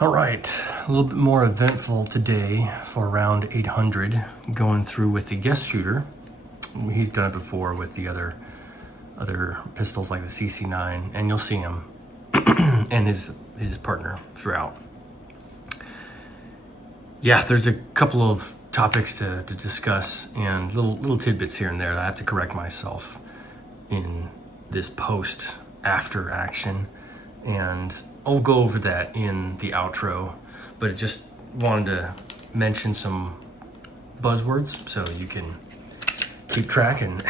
All right, a little bit more eventful today for round 800, going through with the guest shooter. He's done it before with the other pistols like the CC9, and you'll see him and his partner throughout. Yeah, there's a couple of topics to discuss and little tidbits here and there that I have to correct myself in this post after action, and I'll go over that in the outro, but I just wanted to mention some buzzwords so you can keep track and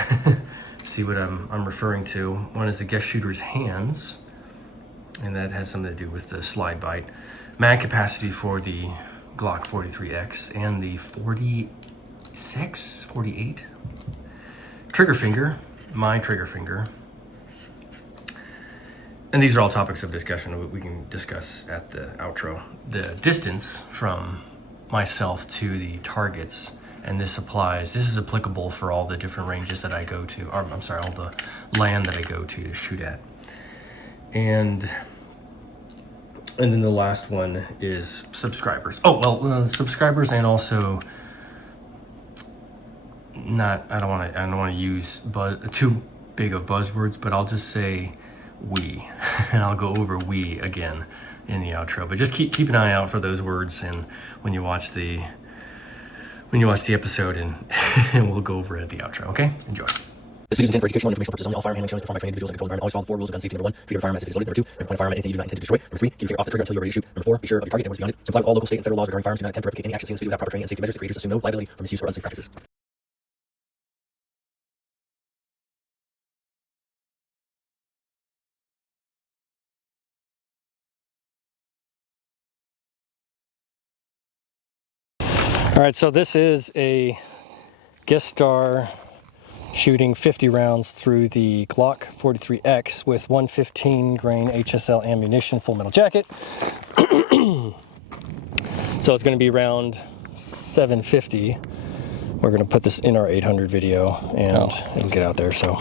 see what I'm referring to. One is the guest shooter's hands, and that has something to do with the slide bite. Mag capacity for the Glock 43X and the 48. Trigger finger, my trigger finger. And these are all topics of discussion we can discuss at the outro. The distance from myself to the targets, and this is applicable for all the different ranges that I go to, or all the land that I go to shoot at. And then the last one is subscribers. Subscribers, and also I don't want to use too big of buzzwords, but I'll just say we, and I'll go over we again in the outro. But just keep an eye out for those words, and when you watch the episode, and we'll go over it at the outro. Okay, enjoy. This video is intended for educational and informational purposes only. All firearm handling showing is performed by trained individuals in a controlled environment. Always follow the 4 rules of gun safety. Number 1, treat your firearm as if it's loaded. Number 2, never point a firearm at anything you do not intend to destroy. Number 3, keep your finger off the trigger until you're ready to shoot. Number 4, be sure of your target and what's beyond it. Comply with all local, state, and federal laws regarding firearms. Do not attempt to replicate any action seen in this video without proper training and safety measures. The creators assume no liability for misuse or unsafe practices. All right, so this is a guest star shooting 50 rounds through the Glock 43X with 115 grain HSL ammunition, full metal jacket. So it's going to be round 750. We're going to put this in our 800 video, and it'll get out there. So.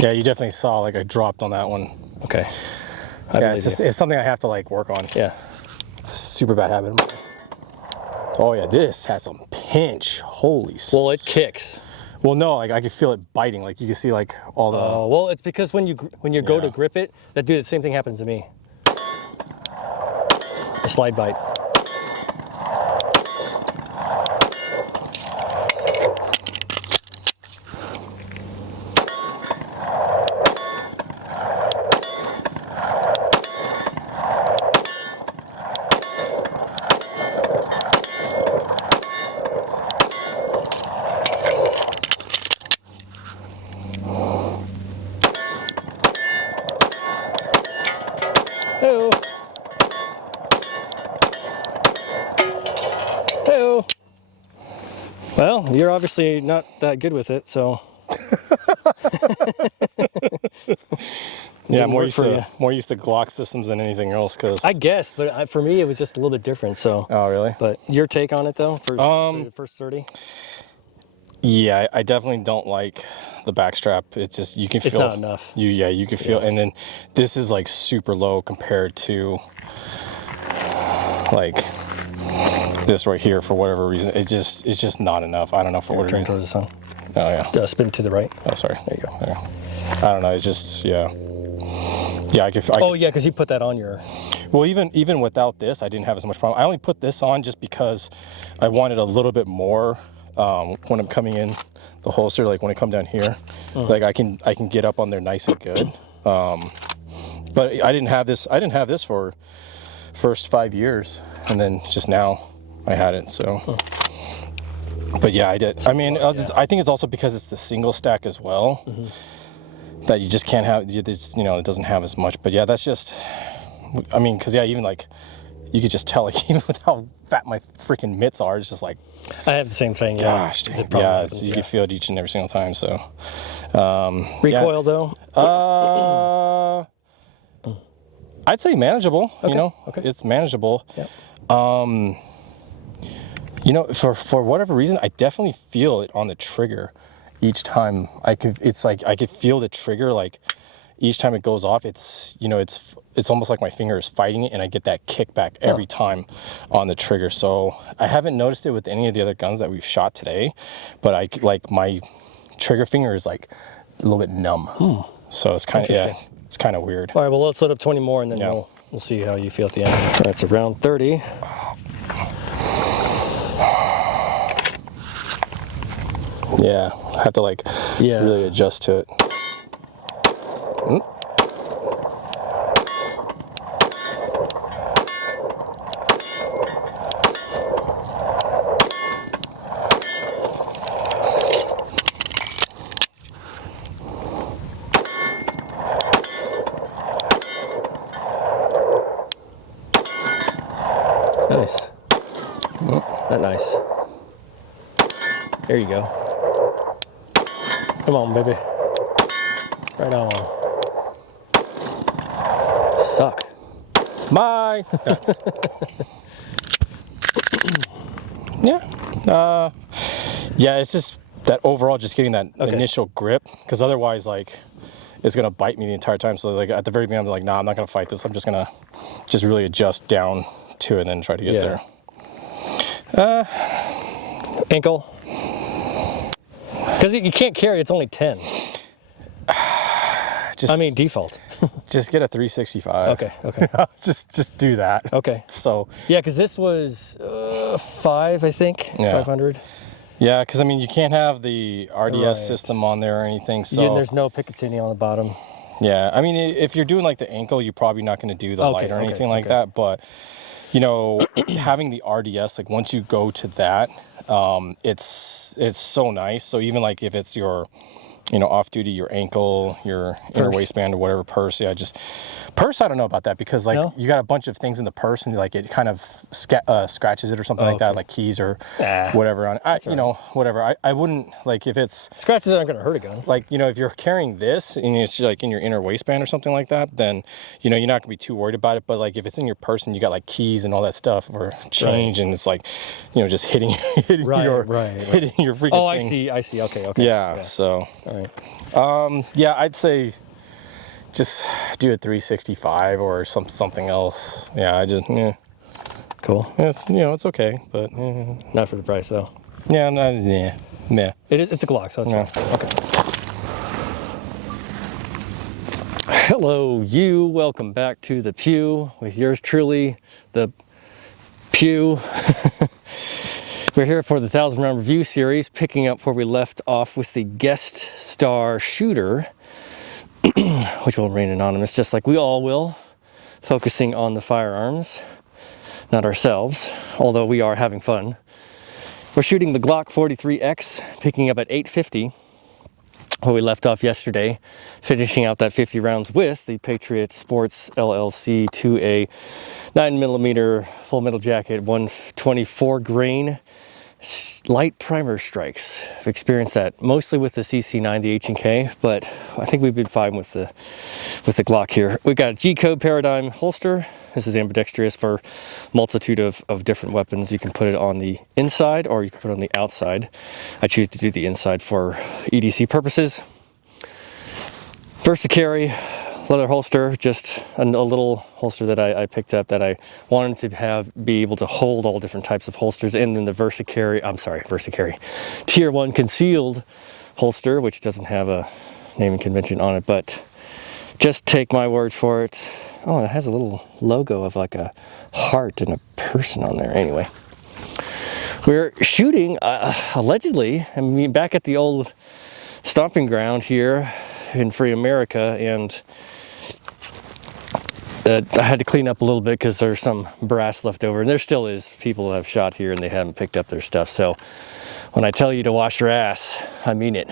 Yeah, you definitely saw like I dropped on that one. Okay. Yeah, it's something I have to like work on. Yeah. It's a super bad habit. Oh yeah, this has some pinch. Holy. Well, it kicks. Well, no, like I can feel it biting. Like you can see like all the. Oh, well, it's because when you go to grip it, the same thing happened to me. A slide bite. Hey-o. Hey-o. Well, you're obviously not that good with it, so. Yeah, more used to Glock systems than anything else, cause. I guess, but for me it was just a little bit different. So. Oh really? But your take on it though, for the first 30? Yeah, I definitely don't like the backstrap. It's just you can feel. It's not enough. You can feel, and then this is like super low compared to like this right here for whatever reason. It's just not enough. I don't know for what Turn reason. towards the sun. Oh yeah. Spin to the right. Oh sorry. There you go. Yeah. I don't know. It's just yeah. Yeah, I could. Oh yeah, because you put that on your. Well, even without this, I didn't have as much problem. I only put this on just because I wanted a little bit more. When I'm coming in the holster, like when I come down here, like I can get up on there nice and good. But I didn't have this for first 5 years, and then just now I had it. So, but yeah, I did. I mean, I think it's also because it's the single stack as well that you just can't have. It doesn't have as much. But yeah, that's just. I mean, because yeah, even like you could just tell, like even with how fat my freaking mitts are, it's just like. I have the same thing. Yeah. Gosh, dude. Yeah, you can feel it each and every single time. So. Recoil though. I'd say manageable. Okay. You know, okay. It's manageable. Yep. You know, for whatever reason, I definitely feel it on the trigger each time. It's like I could feel the trigger like each time it goes off. It's, you know, it's almost like my finger is fighting it, and I get that kickback every time on the trigger. So I haven't noticed it with any of the other guns that we've shot today, but like my trigger finger is like a little bit numb. So it's kind of it's kind of weird. All right, well, let's let up 20 more, and then we'll see how you feel at the end. That's around 30. Yeah, I have to like really adjust to it. Nice. That nice. There you go. Come on, baby. Right on. Suck. Bye. That's yeah, it's just that overall, just getting that initial grip, because otherwise, like, it's gonna bite me the entire time. So like at the very beginning, I'm like, nah, I'm not gonna fight this. I'm just gonna really adjust down to it and then try to get there. Ankle. Because you can't carry, it's only 10. Default. Just get a 365. Okay. just do that. Okay. So yeah, because this was 5, I think. 500. Yeah, because I mean, you can't have the RDS system on there or anything. So and there's no Picatinny on the bottom. Yeah, I mean, if you're doing like the ankle, you're probably not going to do the light or anything like that. But you know, having the RDS, like once you go to that, it's so nice. So even like if it's your, you know, off duty, your ankle, your inner waistband or whatever purse. Yeah, purse, I don't know about that, because like you got a bunch of things in the purse and like it kind of scratches it or something like that, like keys or whatever on it. You know, whatever. I wouldn't, like, if it's scratches aren't gonna hurt a gun. Like, you know, if you're carrying this and it's like in your inner waistband or something like that, then, you know, you're not gonna be too worried about it. But like if it's in your purse and you got like keys and all that stuff or change and it's like, you know, just hitting your freaking thing. I see. Okay. Yeah. So. All right. Yeah, I'd say just do a 365 or something else. Yeah, Cool. It's, you know, it's okay, but not for the price though. Yeah, It's a Glock, so it's fine. Okay. Hello, you. Welcome back to the Pew with yours truly, the Pew. We're here for the 1,000 round review series, picking up where we left off with the guest star shooter, which will remain anonymous, just like we all will, focusing on the firearms, not ourselves, although we are having fun. We're shooting the Glock 43X, picking up at 850, where we left off yesterday, finishing out that 50 rounds with the Patriot Sports LLC 2A 9mm full metal jacket, 124 grain light primer strikes. I've experienced that mostly with the CC9, the H&K, but I think we've been fine with the Glock here. We've got a G-code paradigm holster. This is ambidextrous for multitude of different weapons. You can put it on the inside or you can put it on the outside. I choose to do the inside for EDC purposes. VersaCarry leather holster, just a little holster that I picked up that I wanted to be able to hold all different types of holsters. And then the VersaCarry Tier 1 concealed holster, which doesn't have a naming convention on it, but just take my word for it. Oh, it has a little logo of like a heart and a person on there. Anyway, we're shooting allegedly, I mean, back at the old stomping ground here in Free America, and I had to clean up a little bit because there's some brass left over, and there still is people that have shot here and they haven't picked up their stuff. So when I tell you to wash your ass, I mean it.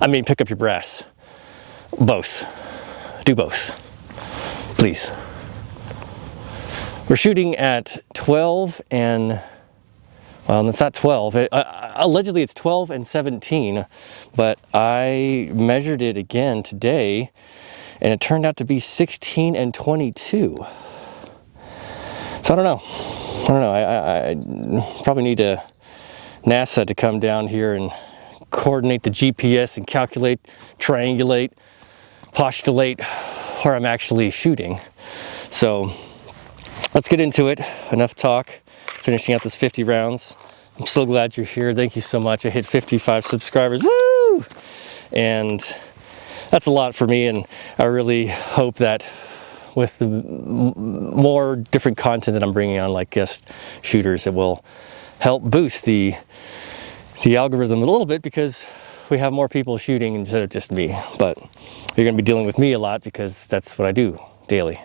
I mean, pick up your brass. Both. Do both. Please. We're shooting at 12 and, well, it's not 12. Allegedly it's 12 and 17, but I measured it again today and it turned out to be 16 and 22. So I don't know. I probably need NASA to come down here and coordinate the GPS and calculate, triangulate, postulate where I'm actually shooting. So let's get into it. Enough talk. Finishing out this 50 rounds. I'm so glad you're here. Thank you so much. I hit 55 subscribers. Woo! And that's a lot for me, and I really hope that with the more different content that I'm bringing on, like guest shooters, it will help boost the algorithm a little bit, because we have more people shooting instead of just me. But you're going to be dealing with me a lot because that's what I do daily,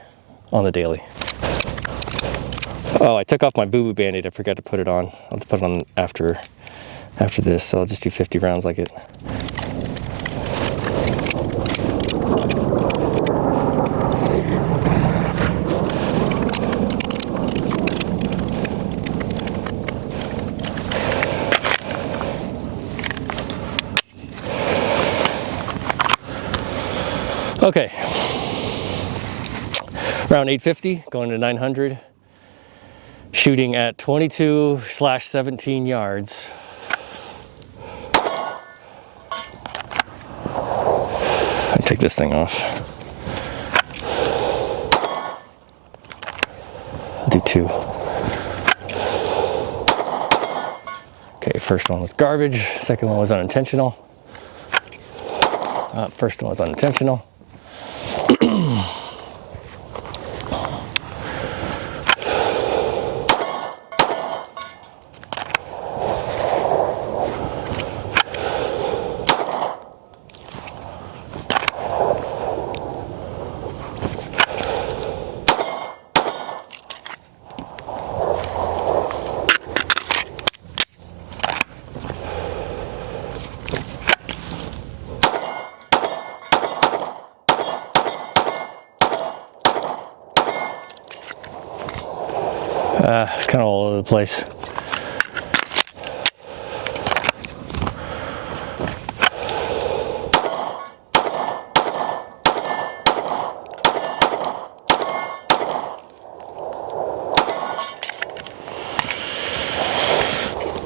on the daily. Oh, I took off my boo-boo band-aid. I forgot to put it on. I'll have to put it on after this, so I'll just do 50 rounds like it. Okay, round 850, going to 900, shooting at 22/17 yards. I take this thing off. I'll do 2. Okay, first one was garbage, second one was unintentional. First one was unintentional. It's kind of all over the place.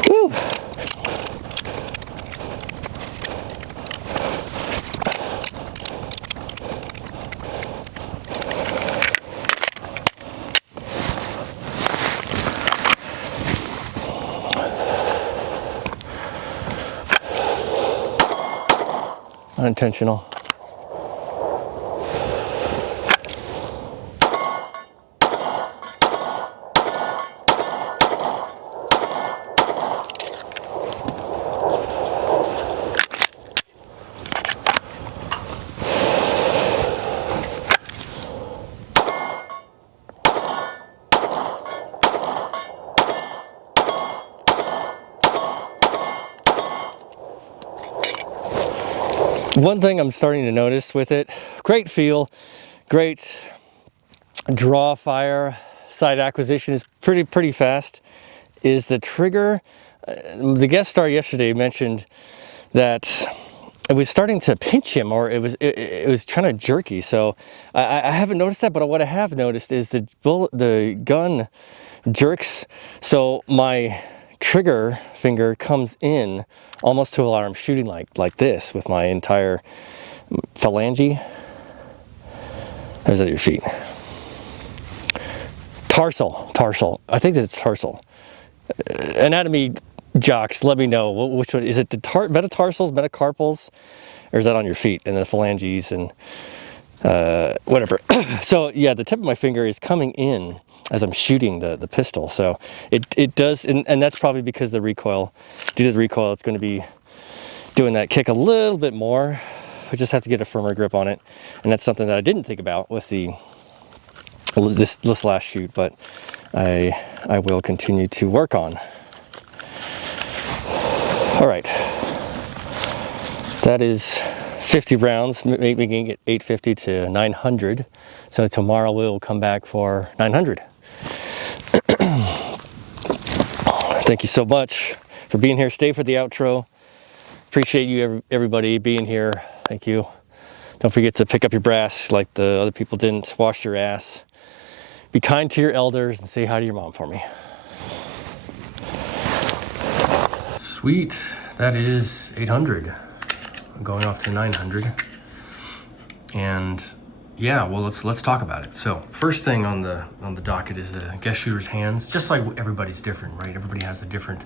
Woo! Unintentional. One thing I'm starting to notice with it, great feel, great draw fire, sight acquisition is pretty fast, is the trigger. The guest star yesterday mentioned that it was starting to pinch him, or it was kind of jerky. So I haven't noticed that, but what I have noticed is the gun jerks. So my trigger finger comes in almost to where I'm shooting like this with my entire phalange. Or is that your feet? Tarsal. I think that it's tarsal. Anatomy jocks, let me know which one is it. The metatarsals, metacarpals, or is that on your feet and the phalanges and whatever. So yeah, the tip of my finger is coming in as I'm shooting the pistol. So it does, and that's probably because the recoil, due to the recoil, it's going to be doing that kick a little bit more. I just have to get a firmer grip on it, and that's something that I didn't think about with this last shoot, but I will continue to work on. All right, that is 50 rounds, making it 850 to 900. So tomorrow we'll come back for 900. Thank you so much for being here. Stay for the outro. Appreciate you, everybody, being here. Thank you. Don't forget to pick up your brass like the other people didn't. Wash your ass. Be kind to your elders and say hi to your mom for me. Sweet, that is 800. I'm going off to 900. And yeah, well, let's talk about it. So first thing on the docket is the guest shooter's hands. Just like everybody's different, right? Everybody has a different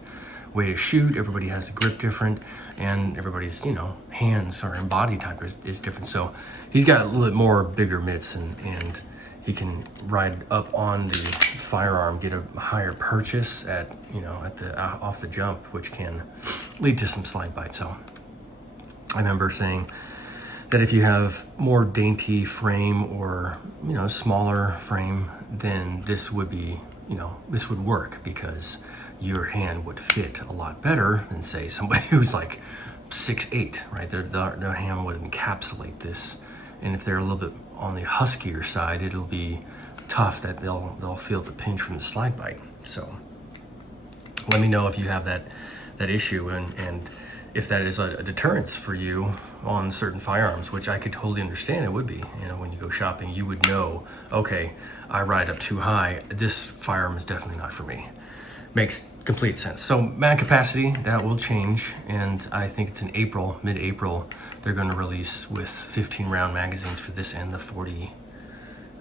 way to shoot. Everybody has a grip different, and everybody's, you know, hands or body type is different. So he's got a little bit more bigger mitts, and he can ride up on the firearm, get a higher purchase at, you know, at the off the jump, which can lead to some slide bite. So I remember saying that if you have more dainty frame or, you know, smaller frame, then this would be, you know, this would work because your hand would fit a lot better than, say, somebody who's like 6'8", right? Their hand would encapsulate this. And if they're a little bit on the huskier side, it'll be tough that they'll feel the pinch from the slide bite. So let me know if you have that issue, and if that is a deterrence for you on certain firearms, which I could totally understand it would be. You know, when you go shopping, you would know, okay, I ride up too high. This firearm is definitely not for me. Makes complete sense. So mag capacity, that will change, and I think it's in April, mid-April, they're going to release with 15 round magazines for this and the 40,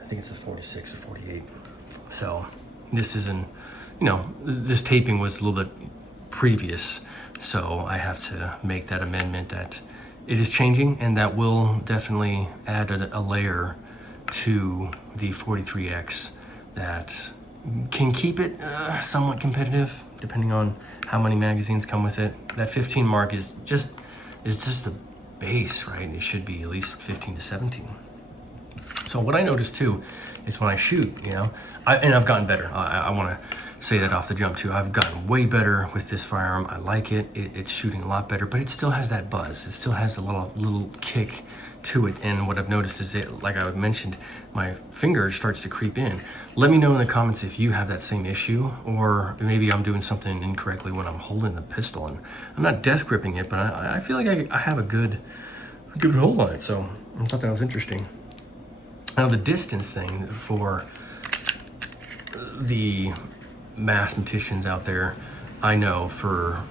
I think it's the 46 or 48. So this isn't, you know, this taping was a little bit previous, so I have to make that amendment that it is changing, and that will definitely add a layer to the 43X that can keep it somewhat competitive, depending on how many magazines come with it. That 15 mark is just the base, right? It should be at least 15 to 17. So what I noticed too is when I shoot, you know, and I've gotten better. I want to say that off the jump too. I've gotten way better with this firearm. I like it. It's shooting a lot better, but it still has that buzz. It still has a little kick to it. And what I've noticed is it, like I mentioned, my finger starts to creep in. Let me know in the comments if you have that same issue, or maybe I'm doing something incorrectly when I'm holding the pistol. And I'm not death gripping it, but I feel like I have a good hold on it. So I thought that was interesting. Now the distance thing for the mathematicians out there, I know for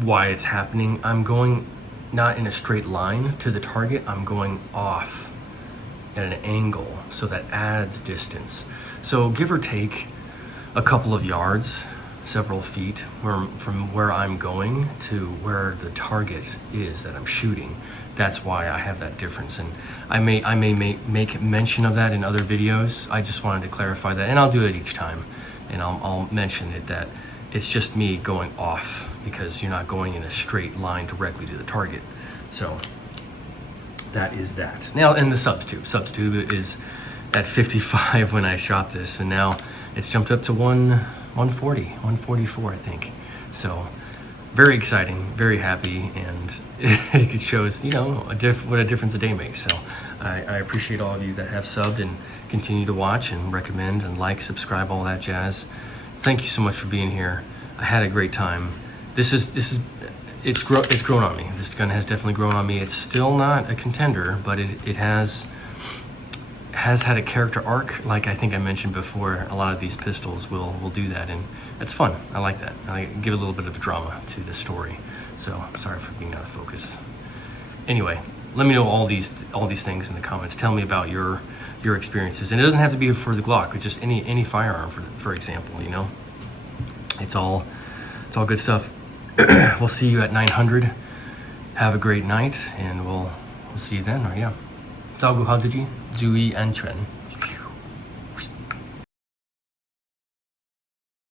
why it's happening. I'm going not in a straight line to the target, I'm going off at an angle, so that adds distance. So give or take a couple of yards, several feet from where I'm going to where the target is that I'm shooting. That's why I have that difference, and I may make mention of that in other videos. I just wanted to clarify that, and I'll do it each time, and I'll mention it that it's just me going off because you're not going in a straight line directly to the target. So that is that. Now, and the subs tube is at 55 when I shot this, and now it's jumped up to 140, 144, I think. So very exciting, very happy, and it shows, you know, what a difference a day makes. So I appreciate all of you that have subbed and continue to watch and recommend and like, subscribe, all that jazz. Thank you so much for being here. I had a great time. It's grown on me. This gun has definitely grown on me. It's still not a contender, but it has had a character arc. Like I think I mentioned before, a lot of these pistols will do that, and it's fun. I like that. I give a little bit of drama to the story. So sorry for being out of focus. Anyway, let me know all these things in the comments. Tell me about your experiences, and it doesn't have to be for the Glock. It's just any firearm, for example. You know, it's all good stuff. We'll see you at 900. Have a great night, and we'll see you then. Or yeah, 照顾好自己，注意安全。